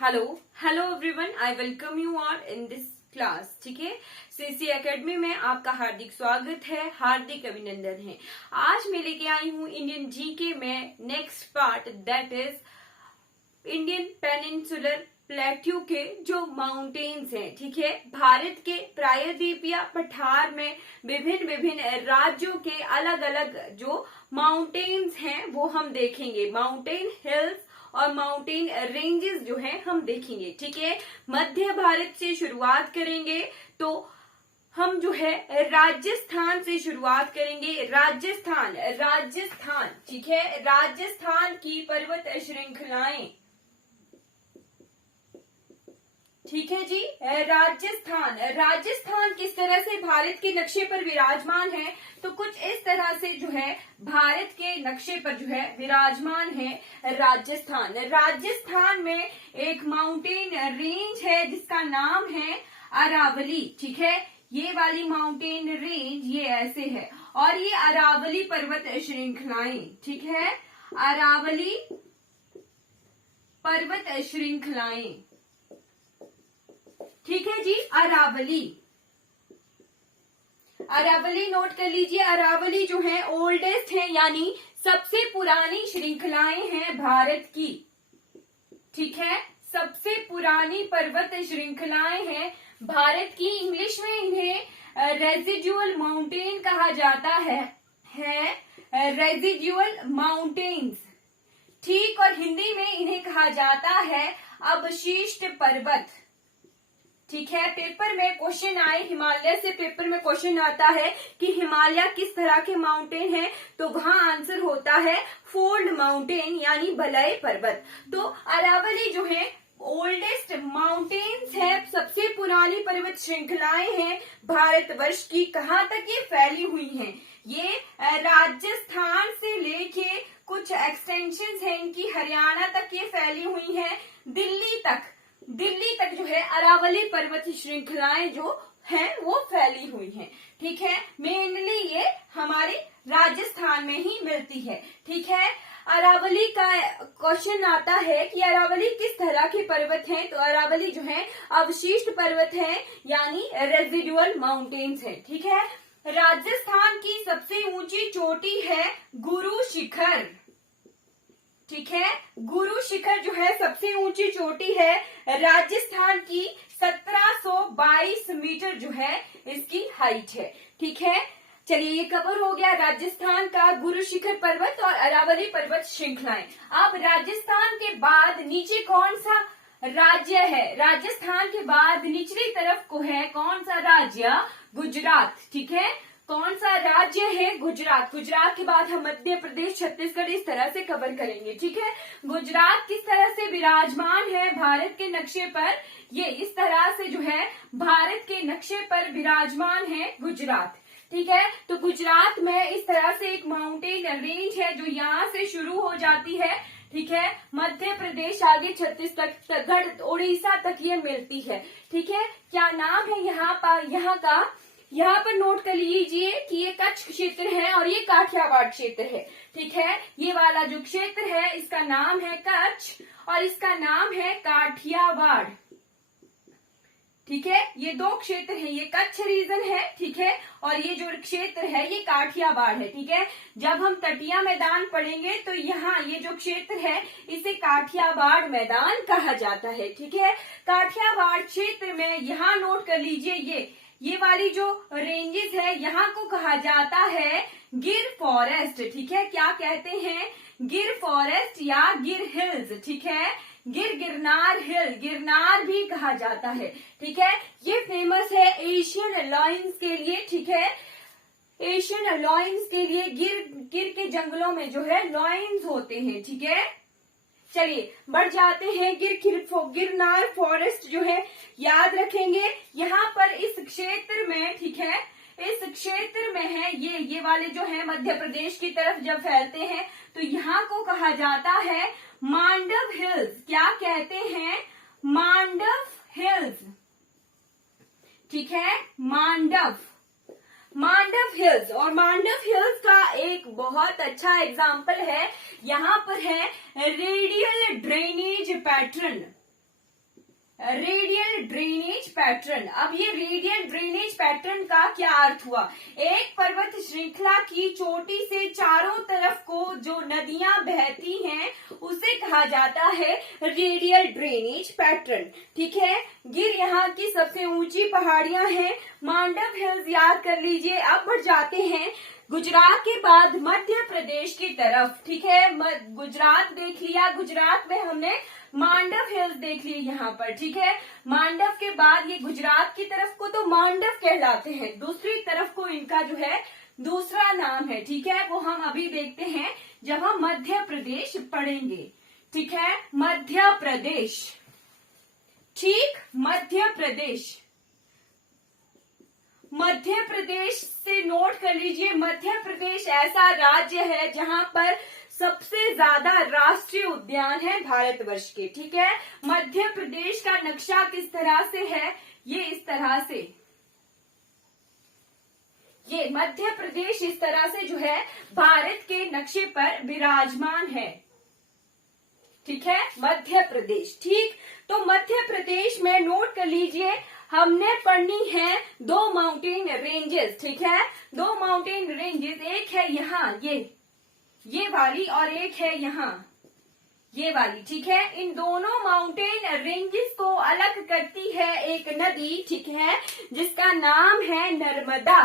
Hello everyone, I welcome you all in this class. ठीक है, CC academy में आपका हार्दिक स्वागत है, हार्दिक अभिनंदन है। आज मैं लेके आई हूँ इंडियन जीके में next part, that is Indian peninsular plateau के जो माउंटेन्स हैं। ठीक है, भारत के प्रायद्वीपीय पठार में विभिन्न विभिन्न राज्यों के अलग अलग जो माउंटेन्स हैं वो हम देखेंगे। माउंटेन हिल्स और माउंटेन रेंजेस जो हैं हम देखेंगे। ठीक है, मध्य भारत से शुरुआत करेंगे तो हम जो है राजस्थान से शुरुआत करेंगे। राजस्थान ठीक है, राजस्थान की पर्वत श्रृंखलाएं। ठीक है जी, राजस्थान किस तरह से भारत के नक्शे पर विराजमान है, तो कुछ इस तरह से जो है भारत के नक्शे पर जो है विराजमान है राजस्थान में एक माउंटेन रेंज है जिसका नाम है अरावली। ठीक है, ये वाली माउंटेन रेंज ये ऐसे है और ये अरावली पर्वत श्रृंखलाएं। ठीक है, अरावली पर्वत श्रृंखलाएं। ठीक है जी, अरावली नोट कर लीजिए। अरावली जो है ओल्डेस्ट है, यानी सबसे पुरानी श्रृंखलाएं हैं भारत की। ठीक है, सबसे पुरानी पर्वत श्रृंखलाएं हैं भारत की। इंग्लिश में इन्हें रेजिडुअल माउंटेन कहा जाता है रेजिडुअल माउंटेन्स। ठीक, और हिंदी में इन्हें कहा जाता है अवशिष्ट पर्वत। ठीक है, पेपर में क्वेश्चन आए, हिमालय से पेपर में क्वेश्चन आता है कि हिमालय किस तरह के माउंटेन है, तो वहां आंसर होता है फोल्ड माउंटेन यानी बलय पर्वत। तो अरावली जो है ओल्डेस्ट माउंटेन्स है, सबसे पुरानी पर्वत श्रृंखलाएं हैं भारतवर्ष की। कहाँ तक ये फैली हुई हैं? ये राजस्थान से लेके कुछ एक्सटेंशन है इनकी हरियाणा तक ये फैली हुई है, दिल्ली तक जो है अरावली पर्वत श्रृंखलाएं जो हैं वो फैली हुई हैं। ठीक है, मेनली ये हमारे राजस्थान में ही मिलती है। ठीक है, अरावली का क्वेश्चन आता है कि अरावली किस तरह के पर्वत हैं, तो अरावली जो है अवशिष्ट पर्वत है यानी रेजिडुअल माउंटेन्स है। ठीक है, राजस्थान की सबसे ऊंची चोटी है गुरु शिखर। ठीक है, गुरु शिखर जो है सबसे ऊंची चोटी है राजस्थान की, 1722 मीटर जो है इसकी हाइट है। ठीक है, चलिए ये कवर हो गया राजस्थान का गुरु शिखर पर्वत और अरावली पर्वत श्रृंखलाएं। अब राजस्थान के बाद नीचे कौन सा राज्य है? राजस्थान के बाद निचली तरफ को है कौन सा राज्य? गुजरात। ठीक है, कौन सा राज्य है? गुजरात। गुजरात के बाद हम मध्य प्रदेश, छत्तीसगढ़ इस तरह से कवर करेंगे। ठीक है, गुजरात किस तरह से विराजमान है भारत के नक्शे पर? ये इस तरह से जो है भारत के नक्शे पर विराजमान है गुजरात। ठीक है, तो गुजरात में इस तरह से एक माउंटेन रेंज है जो यहाँ से शुरू हो जाती है। ठीक है, मध्य प्रदेश आगे छत्तीसगढ़ उड़ीसा तक ये मिलती है। ठीक है, क्या नाम है यहाँ पर नोट कर लीजिए कि ये कच्छ क्षेत्र है और ये काठियावाड़ क्षेत्र है। ठीक है, ये वाला जो क्षेत्र है इसका नाम है कच्छ और इसका नाम है काठियावाड़। ठीक है, ये दो क्षेत्र है, ये कच्छ रीजन है। ठीक है, और ये जो क्षेत्र है ये काठियावाड़ है। ठीक है, जब हम तटीय मैदान पढ़ेंगे तो यहाँ ये जो क्षेत्र है इसे काठियावाड़ मैदान कहा जाता है। ठीक है, काठियावाड़ क्षेत्र में यहाँ नोट कर लीजिए ये वाली जो रेंजेस है यहाँ को कहा जाता है गिर फॉरेस्ट। ठीक है, क्या कहते हैं? गिर फॉरेस्ट या गिर हिल्स। ठीक है, गिरनार हिल, गिरनार भी कहा जाता है। ठीक है, ये फेमस है एशियन लॉयंस के लिए। ठीक है, एशियन लॉयंस के लिए गिर के जंगलों में जो है लॉयंस होते हैं। ठीक है, चलिए बढ़ जाते हैं। गिरनार फॉरेस्ट जो है याद रखेंगे यहाँ पर इस क्षेत्र में। ठीक है, इस क्षेत्र में है ये वाले जो है मध्य प्रदेश की तरफ जब फैलते हैं तो यहाँ को कहा जाता है मांडव हिल्स। क्या कहते हैं? मांडव हिल्स। ठीक है, मांडव हिल्स। और मांडव हिल्स का एक बहुत अच्छा एग्जाम्पल है, यहाँ पर है radial drainage pattern. Radial drainage pattern. अब ये रेडियल ड्रेनेज पैटर्न का क्या अर्थ हुआ? एक पर्वत श्रृंखला की चोटी से चारों तरफ को जो नदियां बहती हैं उसे कहा जाता है रेडियल ड्रेनेज पैटर्न। ठीक है, गिर यहाँ की सबसे ऊंची पहाड़ियां हैं, मांडव हिल्स याद कर लीजिए। अब बढ़ जाते हैं गुजरात के बाद मध्य प्रदेश की तरफ। ठीक है, गुजरात देख लिया, गुजरात में हमने मांडव हिल्स देख ली यहाँ पर। ठीक है, मांडव के बाद ये गुजरात की तरफ को तो मांडव कहलाते हैं, दूसरी तरफ को इनका जो है दूसरा नाम है। ठीक है, वो हम अभी देखते हैं जब हम मध्य प्रदेश पढ़ेंगे। ठीक है, मध्य प्रदेश। ठीक, मध्य प्रदेश। मध्य प्रदेश से नोट कर लीजिए, मध्य प्रदेश ऐसा राज्य है जहां पर सबसे ज्यादा राष्ट्रीय उद्यान है भारतवर्ष के। ठीक है, मध्य प्रदेश का नक्शा किस तरह से है? ये इस तरह से, ये मध्य प्रदेश इस तरह से जो है भारत के नक्शे पर विराजमान है। ठीक है, मध्य प्रदेश। ठीक, तो मध्य प्रदेश में नोट कर लीजिए हमने पढ़नी है दो माउंटेन रेंजेस। ठीक है, दो माउंटेन रेंजेस, एक है यहाँ ये वाली और एक है यहाँ ये वाली। ठीक है, इन दोनों माउंटेन रेंजेस को अलग करती है एक नदी। ठीक है, जिसका नाम है नर्मदा।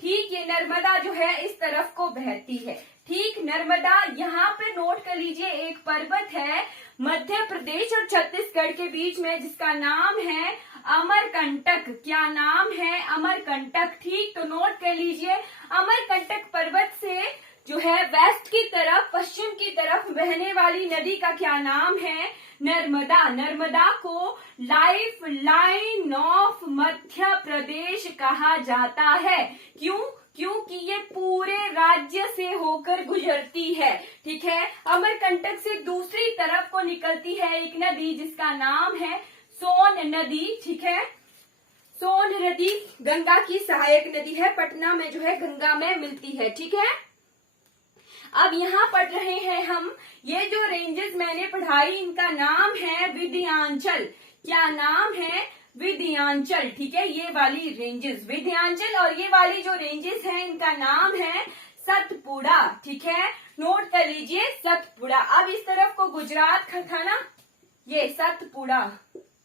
ठीक, ये नर्मदा जो है इस तरफ को बहती है। ठीक, नर्मदा यहाँ पे नोट कर लीजिए एक पर्वत है मध्य प्रदेश और छत्तीसगढ़ के बीच में जिसका नाम है अमरकंटक। क्या नाम है? अमरकंटक। ठीक, तो नोट कर लीजिए अमरकंटक पर्वत से जो है वेस्ट की तरफ, पश्चिम की तरफ बहने वाली नदी का क्या नाम है? नर्मदा। नर्मदा को life line of Madhya Pradesh कहा जाता है। क्यों? क्योंकि ये पूरे राज्य से होकर गुजरती है। ठीक है, अमरकंटक से दूसरी तरफ को निकलती है एक नदी जिसका नाम है सोन नदी। ठीक है, सोन नदी गंगा की सहायक नदी है, पटना में जो है गंगा में मिलती है। ठीक है, अब यहाँ पढ़ रहे हैं हम, ये जो रेंजेस मैंने पढ़ाई इनका नाम है विंध्याचल। क्या नाम है? विंध्याचल। ठीक है, ये वाली रेंजेस विंध्याचल और ये वाली जो रेंजेस हैं इनका नाम है सतपुड़ा। ठीक है, नोट कर लीजिए सतपुड़ा। अब इस तरफ को गुजरात था ना, ये सतपुड़ा।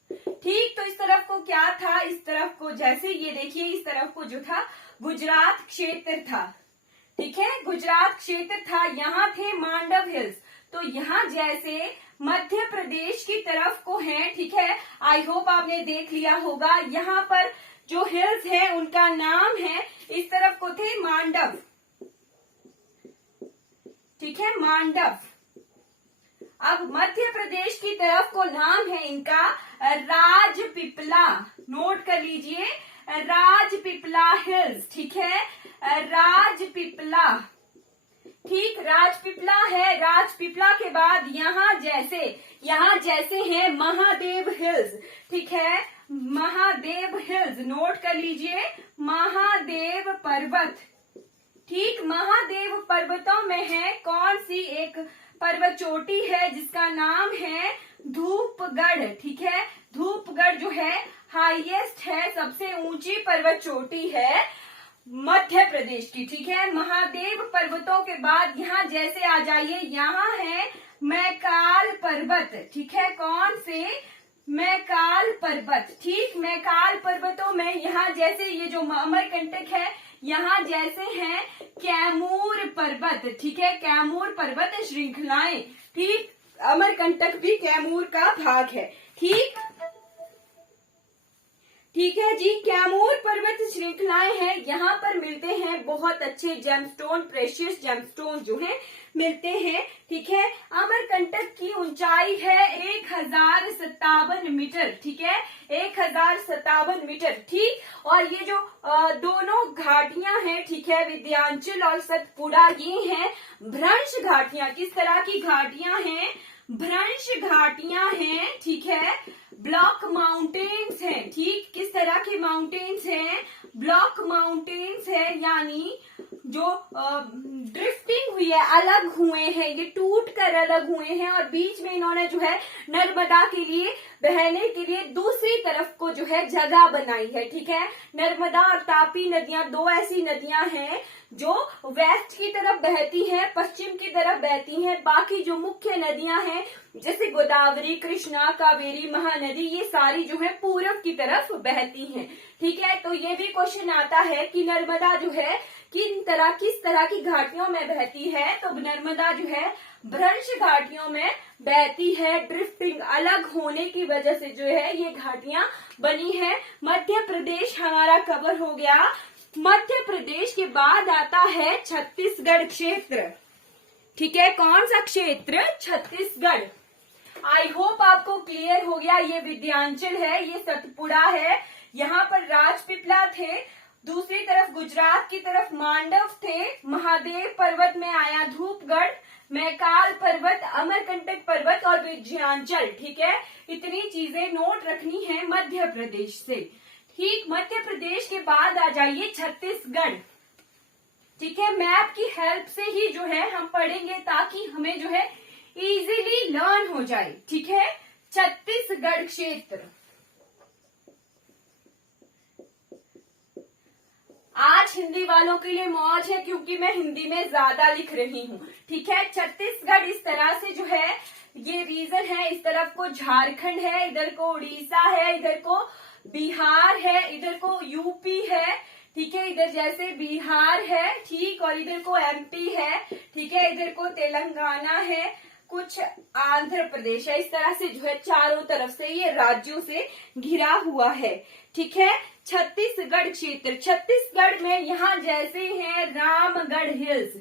ठीक, तो इस तरफ को क्या था? इस तरफ को जैसे ये देखिए, इस तरफ को जो था गुजरात क्षेत्र था। ठीक है, गुजरात क्षेत्र था, यहाँ थे मांडव हिल्स। तो यहाँ जैसे मध्य प्रदेश की तरफ को है। ठीक है, आई होप आपने देख लिया होगा, यहाँ पर जो हिल्स है उनका नाम है, इस तरफ को थे मांडव। ठीक है, मांडव। अब मध्य प्रदेश की तरफ को नाम है इनका राजपीपला। नोट कर लीजिए राजपीपला हिल्स। ठीक है, राजपीपला। ठीक, राजपीपला है। राजपीपला के बाद यहाँ जैसे है महादेव हिल्स। ठीक है, महादेव हिल्स नोट कर लीजिए, महादेव पर्वत। ठीक, महादेव पर्वतों में है कौन सी? एक पर्वत चोटी है जिसका नाम है धूपगढ़। ठीक है, धूपगढ़ जो है हाईएस्ट है, सबसे ऊंची पर्वत चोटी है मध्य प्रदेश की। ठीक है, महादेव पर्वतों के बाद यहाँ जैसे आ जाइए, यहाँ है मैकाल पर्वत। ठीक है, कौन से? मैकाल पर्वत। ठीक, मैकाल पर्वतों में यहाँ जैसे ये जो अमरकंटक है, यहाँ जैसे हैं कैमूर पर्वत। ठीक है, कैमूर पर्वत श्रृंखलाएं। ठीक, अमरकंटक भी कैमूर का भाग है। ठीक है जी, कैमूर पर्वत श्रृंखलाएं हैं, यहाँ पर मिलते हैं बहुत अच्छे जेमस्टोन, प्रेशियस जेमस्टोन जो हैं मिलते हैं। ठीक है, अमरकंटक की ऊंचाई है 1057 मीटर। ठीक है, 1057 मीटर। ठीक, और ये जो दोनों घाटियां हैं, ठीक है, विंध्याचल और सतपुड़ा, ये हैं भ्रंश घाटियां। किस तरह की घाटियां हैं? भ्रंश घाटियां हैं। ठीक है, ब्लॉक माउंटेन्स हैं। ठीक, किस तरह के माउंटेन्स हैं? ब्लॉक माउंटेन्स है, यानी जो ड्रिफ्टिंग हुई है, अलग हुए हैं, ये टूट कर अलग हुए हैं और बीच में इन्होंने जो है नर्मदा के लिए बहने के लिए दूसरी तरफ को जो है जगह बनाई है। ठीक है, नर्मदा और तापी नदियां दो ऐसी नदियां हैं जो वेस्ट की तरफ बहती हैं, पश्चिम की तरफ बहती हैं। बाकी जो मुख्य नदियां हैं जैसे गोदावरी, कृष्णा, कावेरी, महानदी, ये सारी जो है पूरब की तरफ बहती हैं। ठीक है, तो ये भी क्वेश्चन आता है कि नर्मदा जो है किस तरह की घाटियों में बहती है? तो नर्मदा जो है भ्रंश घाटियों में बहती है। ड्रिफ्टिंग अलग होने की वजह से जो है ये घाटियां बनी है। मध्य प्रदेश हमारा कवर हो गया। मध्य प्रदेश के बाद आता है छत्तीसगढ़ क्षेत्र। ठीक है, कौन सा क्षेत्र? छत्तीसगढ़। आई होप आपको क्लियर हो गया। ये विंध्याचल है, ये सतपुड़ा है, यहाँ पर राजपीपला थे, दूसरी तरफ गुजरात की तरफ मांडव थे, महादेव पर्वत में आया धूपगढ़, मैकाल पर्वत, अमरकंटक पर्वत और विंध्याचल। ठीक है, इतनी चीजें नोट रखनी है मध्य प्रदेश से। ठीक, मध्य प्रदेश के बाद आ जाइए छत्तीसगढ़। ठीक है, मैप की हेल्प से ही जो है हम पढ़ेंगे ताकि हमें जो है इजीली लर्न हो जाए। ठीक है, छत्तीसगढ़ क्षेत्र। आज हिंदी वालों के लिए मौज है क्योंकि मैं हिंदी में ज्यादा लिख रही हूँ। ठीक है, छत्तीसगढ़ इस तरह से जो है ये रीजन है, इस तरफ को झारखंड है, इधर को उड़ीसा है, इधर को बिहार है, इधर को यूपी है। ठीक है, इधर जैसे बिहार है, ठीक, और इधर को एमपी है। ठीक है, इधर को तेलंगाना है, कुछ आंध्र प्रदेश है। इस तरह से जो है चारों तरफ से ये राज्यों से घिरा हुआ है। ठीक है, छत्तीसगढ़ क्षेत्र। छत्तीसगढ़ में यहाँ जैसे हैं रामगढ़ हिल्स।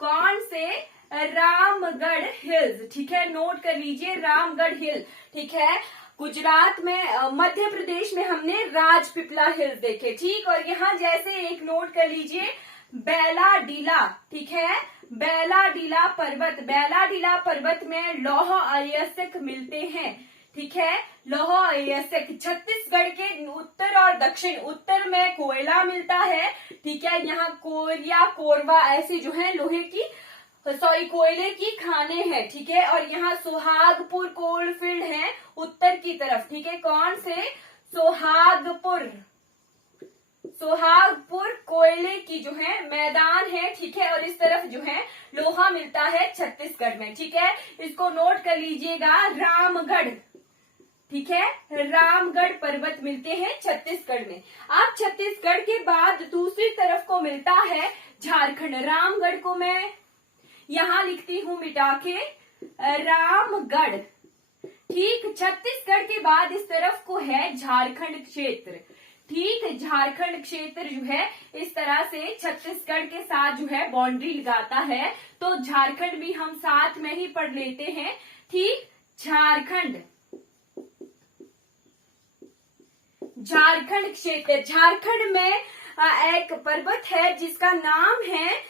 कौन से? रामगढ़ हिल्स। ठीक है, नोट कर लीजिए रामगढ़ हिल। ठीक है, गुजरात में, मध्य प्रदेश में हमने राजपीपला हिल्स देखे। ठीक, और यहाँ जैसे एक नोट कर लीजिए बैलाडीला। ठीक है, बैलाडीला पर्वत। बैलाडीला पर्वत में लौह अयस्क मिलते हैं। ठीक है, लौह अयस्क। छत्तीसगढ़ के उत्तर और दक्षिण, उत्तर में कोयला मिलता है। ठीक है, यहाँ कोरिया, कोरबा ऐसे जो है लोहे की कोयले की खाने हैं। ठीक है, और यहाँ सोहागपुर कोलफील्ड है उत्तर की तरफ। ठीक है, कौन से? सोहागपुर कोयले की जो है मैदान है। ठीक है, और इस तरफ जो है लोहा मिलता है छत्तीसगढ़ में। ठीक है, इसको नोट कर लीजिएगा रामगढ़। ठीक है, रामगढ़ पर्वत मिलते हैं छत्तीसगढ़ में। अब छत्तीसगढ़ के बाद दूसरी तरफ को मिलता है झारखंड। रामगढ़ को मैं यहाँ लिखती हूँ मिटा के रामगढ़। ठीक, छत्तीसगढ़ के बाद इस तरफ को है झारखंड क्षेत्र। ठीक, झारखंड क्षेत्र जो है इस तरह से छत्तीसगढ़ के साथ जो है बाउंड्री लगाता है, तो झारखंड भी हम साथ में ही पढ़ लेते हैं। ठीक, झारखंड क्षेत्र। झारखंड में एक पर्वत है जिसका नाम है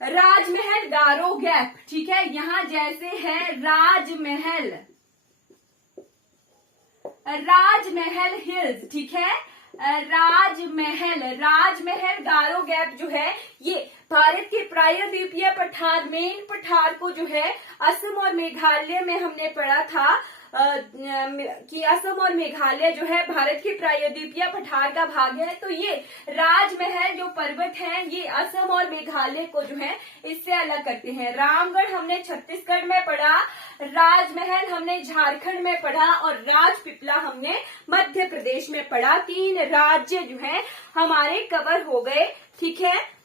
राजमहल गारो गैप। ठीक है, यहाँ जैसे है राजमहल हिल्स। ठीक है, राजमहल गारो गैप जो है ये भारत के प्रायद्वीपीय पठार, मेन पठार को जो है असम और मेघालय में हमने पढ़ा था कि असम और मेघालय जो है भारत के प्रायद्वीपीय पठार का भाग है। तो ये राजमहल जो पर्वत है ये असम और मेघालय को जो है इससे अलग करते हैं। रामगढ़ हमने छत्तीसगढ़ में पढ़ा, राजमहल हमने झारखंड में पढ़ा और राजपीपला हमने मध्य प्रदेश में पढ़ा। 3 राज्य जो है हमारे कवर हो गए। ठीक है,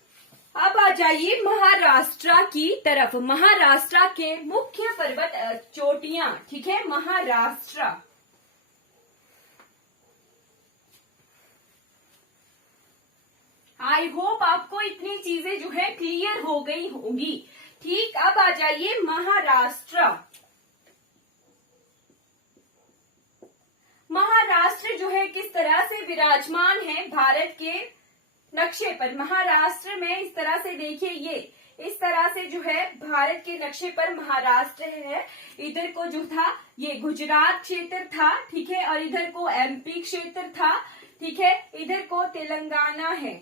अब आ जाइए महाराष्ट्र की तरफ। महाराष्ट्र के मुख्य पर्वत चोटियां। ठीक है, महाराष्ट्र। आई होप आपको इतनी चीजें जो है क्लियर हो गई होंगी। ठीक, अब आ जाइए महाराष्ट्र। महाराष्ट्र जो है किस तरह से विराजमान है भारत के नक्शे पर। महाराष्ट्र में इस तरह से देखिए, ये इस तरह से जो है भारत के नक्शे पर महाराष्ट्र है, इधर को जो था ये गुजरात क्षेत्र था, ठीक है, और इधर को एमपी क्षेत्र था, ठीक है, इधर को तेलंगाना है,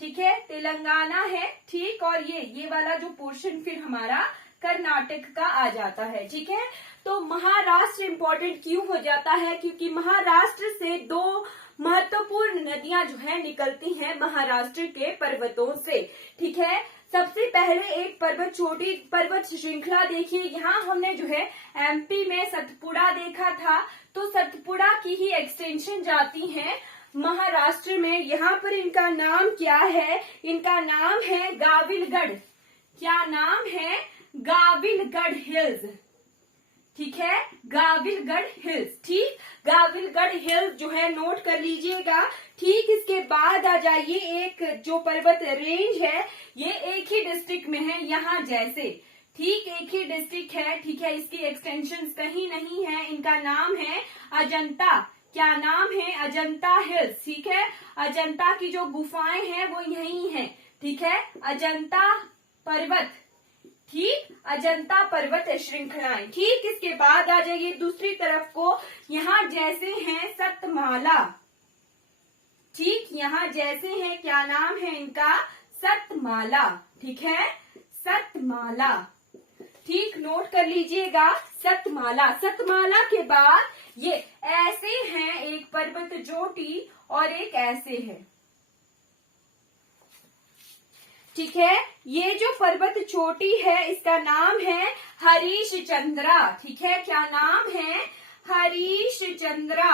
ठीक है, तेलंगाना है, ठीक, और ये वाला जो पोर्शन फिर हमारा कर्नाटक का आ जाता है, ठीक है। तो महाराष्ट्र इंपॉर्टेंट क्यों हो जाता है, क्योंकि महाराष्ट्र से दो महत्वपूर्ण नदियां जो है निकलती हैं महाराष्ट्र के पर्वतों से, ठीक है। सबसे पहले एक छोटी पर्वत श्रृंखला देखिए, यहाँ हमने जो है एमपी में सतपुड़ा देखा था, तो सतपुड़ा की ही एक्सटेंशन जाती है महाराष्ट्र में। यहाँ पर इनका नाम क्या है, इनका नाम है गाविलगढ़। क्या नाम है? गाविलगढ़ हिल्स, ठीक है, गाविलगढ़ हिल्स, ठीक, गाविलगढ़ हिल्स जो है नोट कर लीजिएगा, ठीक। इसके बाद आ जाइए, एक जो पर्वत रेंज है ये एक ही डिस्ट्रिक्ट में है यहाँ जैसे, ठीक, एक ही डिस्ट्रिक्ट है, ठीक है, इसकी एक्सटेंशन कहीं नहीं है, इनका नाम है अजंता। क्या नाम है? अजंता हिल्स, ठीक है, अजंता की जो गुफाएं हैं वो यही हैं, ठीक है, अजंता पर्वत, ठीक, अजंता पर्वत श्रृंखलाएं, ठीक। इसके बाद आ जाइए दूसरी तरफ को, यहाँ जैसे हैं सतमाला, ठीक, यहाँ जैसे हैं, क्या नाम है इनका? सतमाला, ठीक है, सतमाला, ठीक, नोट कर लीजिएगा सतमाला। सतमाला के बाद ये ऐसे हैं, एक पर्वत चोटी और एक ऐसे है, ठीक है। ये जो पर्वत चोटी है इसका नाम है हरीश चंद्रा, ठीक है, क्या नाम है? हरीश चंद्रा,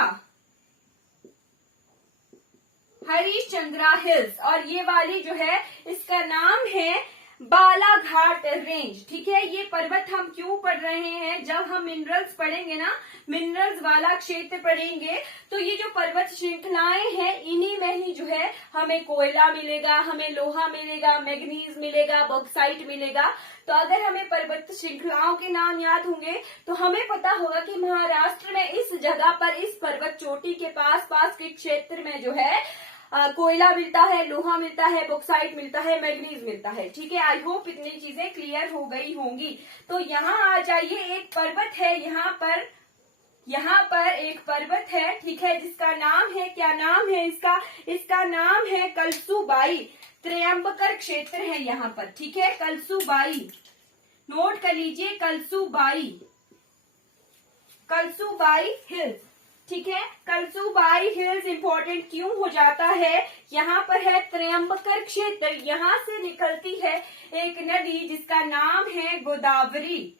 हरीश चंद्रा हिल्स। और ये वाली जो है इसका नाम है बालाघाट रेंज, ठीक है। ये पर्वत हम क्यों पढ़ रहे हैं? जब हम मिनरल्स पढ़ेंगे ना, मिनरल्स वाला क्षेत्र पढ़ेंगे, तो ये जो पर्वत श्रृंखलाएं हैं इन्हीं में ही जो है हमें कोयला मिलेगा, हमें लोहा मिलेगा, मैग्नीज मिलेगा, बॉक्साइट मिलेगा। तो अगर हमें पर्वत श्रृंखलाओं के नाम याद होंगे तो हमें पता होगा कि महाराष्ट्र में इस जगह पर, इस पर्वत चोटी के पास के क्षेत्र में जो है कोयला मिलता है, लोहा मिलता है, बॉक्साइट मिलता है, मैग्नीज मिलता है, ठीक है। आई होप इतनी चीजें क्लियर हो गई होंगी। तो यहाँ आ जाइए, एक पर्वत है यहाँ पर एक पर्वत है, ठीक है, जिसका नाम है, क्या नाम है इसका? इसका नाम है कलसुबाई, त्र्यंबकर क्षेत्र है यहाँ पर, ठीक है, कलसुबाई, नोट कर लीजिए, कलसुबाई, कलसुबाई हिल्स, ठीक है। कलसुबाई हिल्स इंपॉर्टेंट क्यों हो जाता है? यहाँ पर है त्र्यंबकर क्षेत्र, यहाँ से निकलती है एक नदी जिसका नाम है गोदावरी,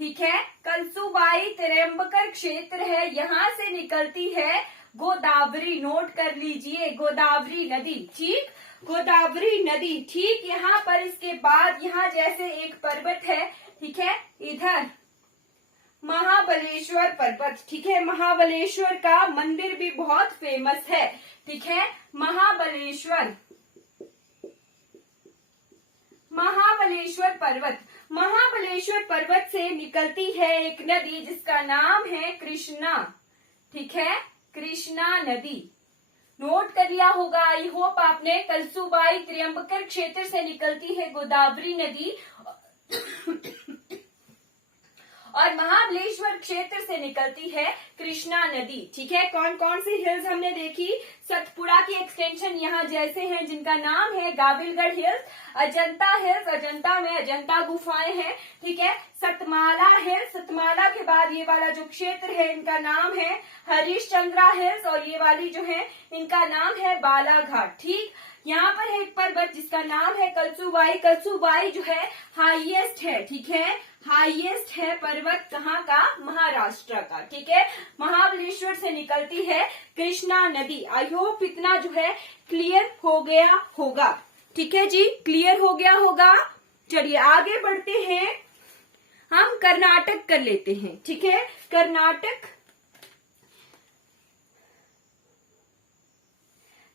ठीक है, कलसुबाई त्र्यंबकर क्षेत्र है, यहाँ से निकलती है गोदावरी, नोट कर लीजिए, गोदावरी नदी, ठीक, गोदावरी नदी, ठीक। यहाँ पर इसके बाद यहाँ जैसे एक पर्वत है, ठीक है, इधर महाबलेश्वर पर्वत, ठीक है, महाबलेश्वर का मंदिर भी बहुत फेमस है, ठीक है, महाबलेश्वर, महाबलेश्वर पर्वत, महाबलेश्वर पर्वत से निकलती है एक नदी जिसका नाम है कृष्णा, ठीक है, कृष्णा नदी, नोट कर लिया होगा आई होप आपने। कलसुबाई त्र्यंबकर क्षेत्र से निकलती है गोदावरी नदी और महाबलेश्वर क्षेत्र से निकलती है कृष्णा नदी, ठीक है। कौन कौन सी हिल्स हमने देखी? सतपुड़ा की एक्सटेंशन यहाँ जैसे हैं जिनका नाम है गाविलगढ़ हिल्स, अजंता हिल्स, अजंता में अजंता गुफाएं हैं, ठीक है, सतमाला हिल्स, सतमाला के बाद ये वाला जो क्षेत्र है इनका नाम है हरिश्चंद्रा हिल्स और ये वाली जो है इनका नाम है बालाघाट, ठीक। यहाँ पर है एक पर्वत जिसका नाम है कलसुबाई, कलसुबाई जो है हाईएस्ट है, ठीक है, हाईएस्ट है पर्वत कहाँ का? महाराष्ट्र का, ठीक है, महाबलेश्वर से निकलती है कृष्णा नदी। आई होप इतना जो है क्लियर हो गया होगा, ठीक है जी, क्लियर हो गया होगा। चलिए आगे बढ़ते हैं, हम कर्नाटक कर लेते हैं, ठीक है, कर्नाटक,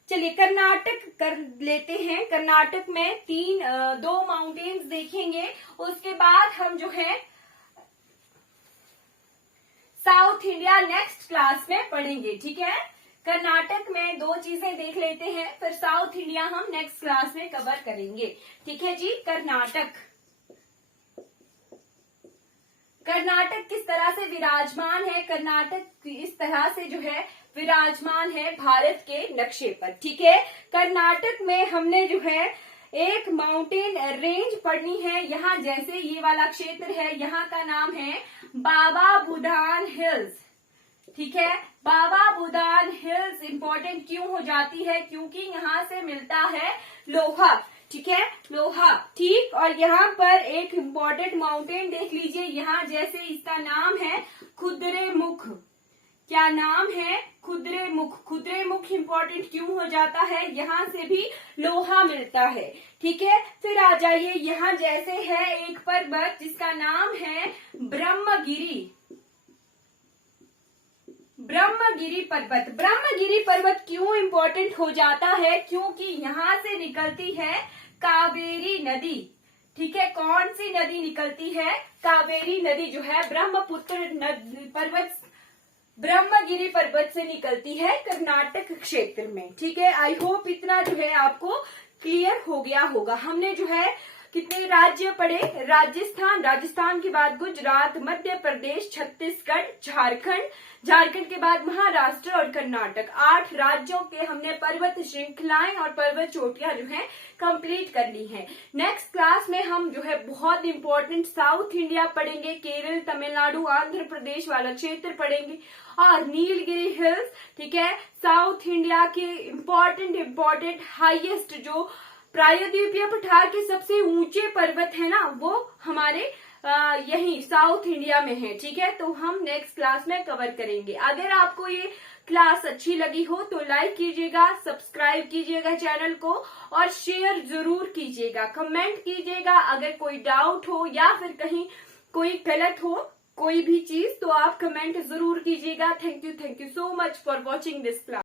चलिए कर्नाटक कर लेते हैं। कर्नाटक में दो माउंटेन्स देखेंगे, उसके बाद हम जो है साउथ इंडिया नेक्स्ट क्लास में पढ़ेंगे, ठीक है, कर्नाटक में 2 चीजें देख लेते हैं, फिर साउथ इंडिया हम नेक्स्ट क्लास में कवर करेंगे। ठीक है जी। कर्नाटक किस तरह से विराजमान है? कर्नाटक इस तरह से जो है विराजमान है भारत के नक्शे पर। ठीक है। कर्नाटक में हमने जो है एक माउंटेन रेंज पढ़नी है। यहाँ जैसे ये वाला क्षेत्र है, यहाँ का नाम है बाबा बुडान हिल्स। ठीक है। बाबा बुडान हिल्स इंपॉर्टेंट क्यों हो जाती है? क्योंकि यहाँ से मिलता है लोहा। ठीक है, लोहा। ठीक। और यहाँ पर एक इम्पोर्टेंट माउंटेन देख लीजिए, यहाँ जैसे इसका नाम है कुद्रेमुख। क्या नाम है? कुद्रेमुख। कुद्रेमुख इम्पोर्टेंट क्यों हो जाता है? यहाँ से भी लोहा मिलता है। ठीक है। फिर आ जाइए, यहाँ जैसे है एक पर्वत जिसका नाम है ब्रह्मगिरी। ब्रह्मगिरी पर्वत। ब्रह्मगिरी पर्वत क्यों इम्पोर्टेंट हो जाता है? क्योंकि यहाँ से निकलती है कावेरी नदी। ठीक है। कौन सी नदी निकलती है? कावेरी नदी जो है ब्रह्मपुत्र पर्वत, ब्रह्मगिरी पर्वत से निकलती है कर्नाटक क्षेत्र में। ठीक है। आई होप इतना जो है आपको क्लियर हो गया होगा। हमने जो है कितने राज्य पढ़े? राजस्थान, राजस्थान के बाद गुजरात, मध्य प्रदेश, छत्तीसगढ़, झारखंड, झारखंड के बाद महाराष्ट्र और कर्नाटक। 8 राज्यों के हमने पर्वत श्रृंखलाएं और पर्वत चोटियां जो है कंप्लीट कर ली हैं। नेक्स्ट क्लास में हम जो है बहुत इंपॉर्टेंट साउथ इंडिया पढ़ेंगे, केरल, तमिलनाडु, आंध्र प्रदेश वाला क्षेत्र पढ़ेंगे और नीलगिरी हिल्स। ठीक है। साउथ इंडिया के इम्पोर्टेंट हाईएस्ट जो प्रायद्वीपीय पठार के सबसे ऊंचे पर्वत है ना, वो हमारे यही साउथ इंडिया में है। ठीक है। तो हम नेक्स्ट क्लास में कवर करेंगे। अगर आपको ये क्लास अच्छी लगी हो तो लाइक कीजिएगा, सब्सक्राइब कीजिएगा चैनल को और शेयर जरूर कीजिएगा, कमेंट कीजिएगा। अगर कोई डाउट हो या फिर कहीं कोई गलत हो कोई भी चीज तो आप कमेंट जरूर कीजिएगा। Thank you so much for watching this class.